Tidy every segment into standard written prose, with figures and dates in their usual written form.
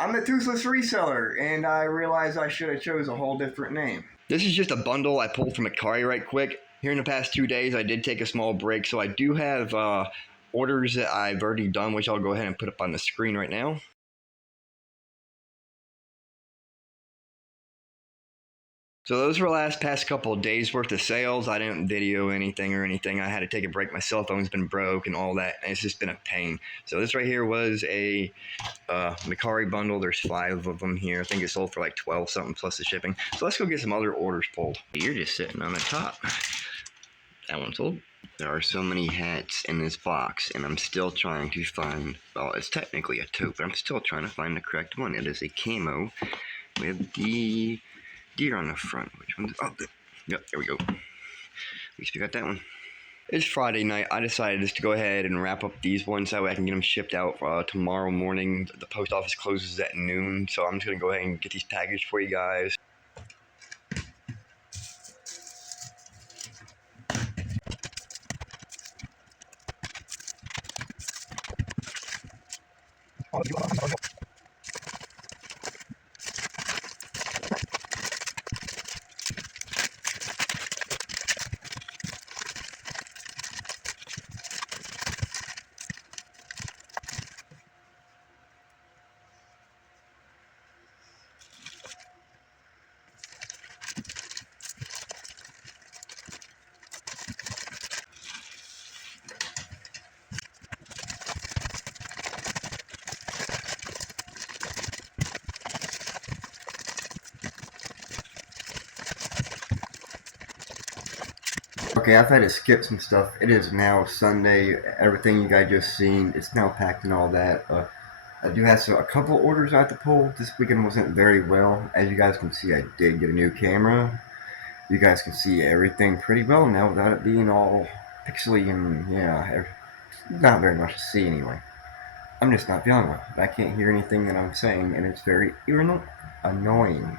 I'm the Toothless Reseller, and I realized I should have chose a whole different name. This is just a bundle I pulled from Macari right quick. Here in the past 2 days, I did take a small break, so I do have orders that I've already done, which I'll go ahead and put up on the screen right now. So those were last past couple of days worth of sales. I didn't video anything or anything. I had to take a break. My cell phone's been broke and all that, and it's just been a pain. So this right here was a Macari bundle. There's 5 of them here. I think it sold for like 12 something plus the shipping. So let's go get some other orders pulled. You're just sitting on the top. That one sold. There are so many hats in this box, and I'm still trying to find, well, it's technically a taupe, but I'm still trying to find the correct one. It is a camo with the deer on the front. Which one's, oh, yep, there we go. At least we got that one. It's Friday night. I decided just to go ahead and wrap up these ones. That way I can get them shipped out tomorrow morning. The post office closes at noon, so I'm just going to go ahead and get these packaged for you guys. Okay, I've had to skip some stuff. It is now Sunday. Everything you guys just seen, it's now packed and all that. I do have a couple orders I have to pull. This weekend wasn't very well. As you guys can see, I did get a new camera. You guys can see everything pretty well now without it being all pixely and, yeah, not very much to see anyway. I'm just not feeling well. I can't hear anything that I'm saying, and it's very annoying.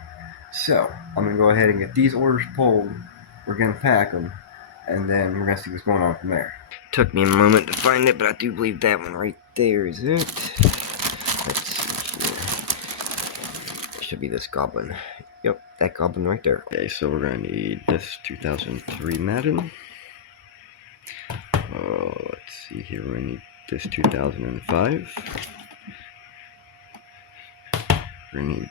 So, I'm going to go ahead and get these orders pulled. We're going to pack them, and then we're going to see what's going on from there. Took me a moment to find it, but I do believe that one right there is it. Let's see here. It should be this goblin. Yep, that goblin right there. Okay, so we're going to need this 2003 Madden. Let's see here, we're going to need this 2005. We're going to need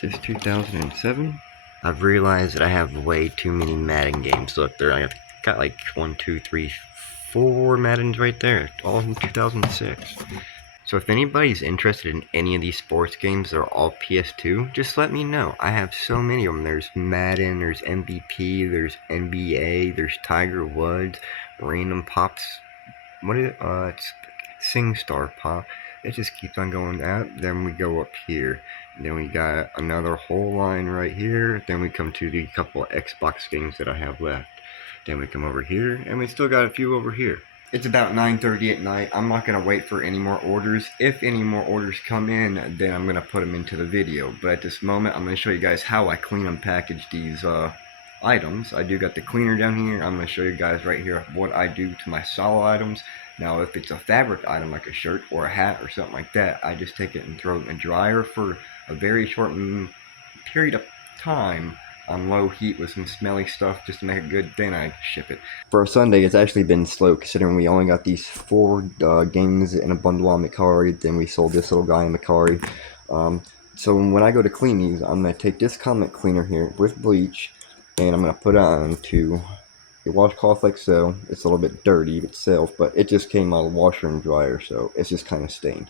this 2007. I've realized that I have way too many Madden games. Look, there I've got like 1, 2, 3, 4 Maddens right there, all in 2006. So if anybody's interested in any of these sports games that are all PS2, just let me know. I have so many of them. There's Madden, there's MVP, there's NBA, there's Tiger Woods, Random Pops. What is it? It's SingStar Pop. It just keeps on going up. Then we go up here. And then we got another whole line right here. Then we come to the couple of Xbox games that I have left. Then we come over here, and we still got a few over here. It's about 9:30 at night. I'm not going to wait for any more orders. If any more orders come in, then I'm going to put them into the video. But at this moment, I'm going to show you guys how I clean and package these items. I do got the cleaner down here. I'm going to show you guys right here what I do to my solid items. Now, if it's a fabric item like a shirt or a hat or something like that, I just take it and throw it in the dryer for a very short period of time on low heat with some smelly stuff just to make it good, then I ship it. For a Sunday, it's actually been slow considering we only got these 4 games in a bundle on Macari, then we sold this little guy on Macari. So when I go to clean these, I'm going to take this comic cleaner here with bleach, and I'm going to put it onto a washcloth like so. It's a little bit dirty itself, but it just came out of the washer and dryer, so it's just kind of stained.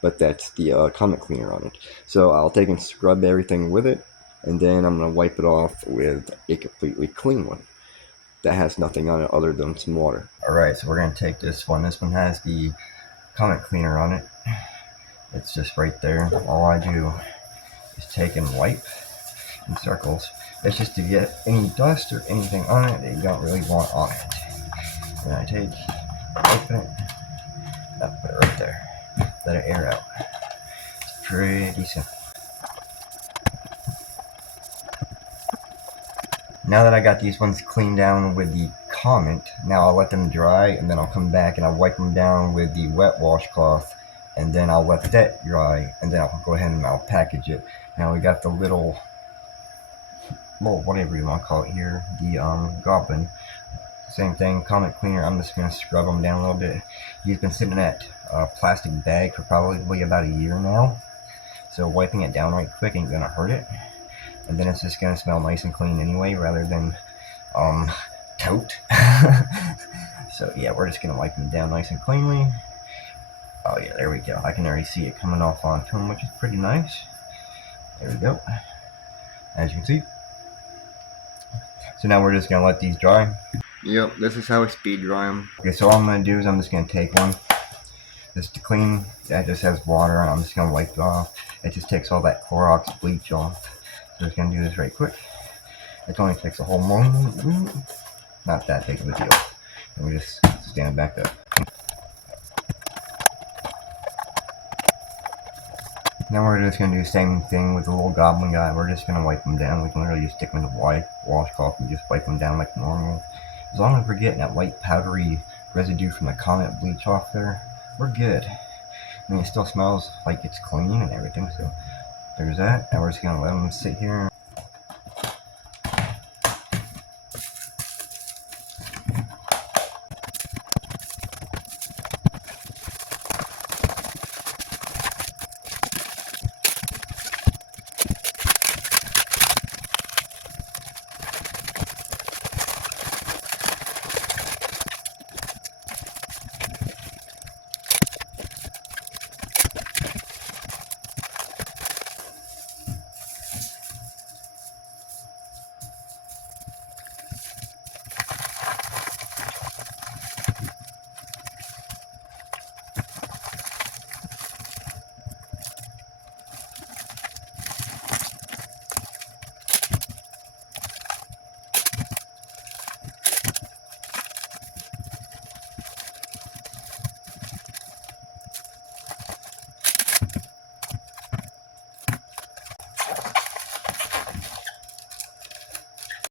But that's the comic cleaner on it. So I'll take and scrub everything with it, and then I'm going to wipe it off with a completely clean one that has nothing on it other than some water. Alright, so we're going to take this one. This one has the comic cleaner on it. It's just right there. All I do is take and wipe in circles. It's just to get any dust or anything on it that you don't really want on it. And I take, open it, I put it right there. Let it air out. It's pretty simple. Now that I got these ones cleaned down with the comment, now I'll let them dry, and then I'll come back and I'll wipe them down with the wet washcloth and then I'll let that dry, and then I'll go ahead and I'll package it. Now we got the little, well, whatever you want to call it here, the goblin. Same thing, comet cleaner. I'm just gonna scrub them down a little bit. He's been sitting in that plastic bag for probably about a year now, so wiping it down right quick ain't gonna hurt it. And then it's just gonna smell nice and clean anyway, rather than tote. So yeah, we're just gonna wipe them down nice and cleanly. Oh yeah, there we go. I can already see it coming off onto them, which is pretty nice. There we go. As you can see. So now we're just gonna let these dry. Yep, this is how we speed dry them. Okay, so all I'm gonna do is I'm just gonna take one, just to clean. That just has water, and I'm just gonna wipe it off. It just takes all that Clorox bleach off. So I'm just gonna do this right quick. It only takes a whole moment. Not that big of a deal. And we just stand back up. Now we're just going to do the same thing with the little goblin guy. We're just going to wipe them down. We can literally just stick them in the washcloth and just wipe them down like normal. As long as we're getting that white powdery residue from the comet bleach off there, we're good. I mean, it still smells like it's clean and everything, so there's that. Now we're just going to let them sit here.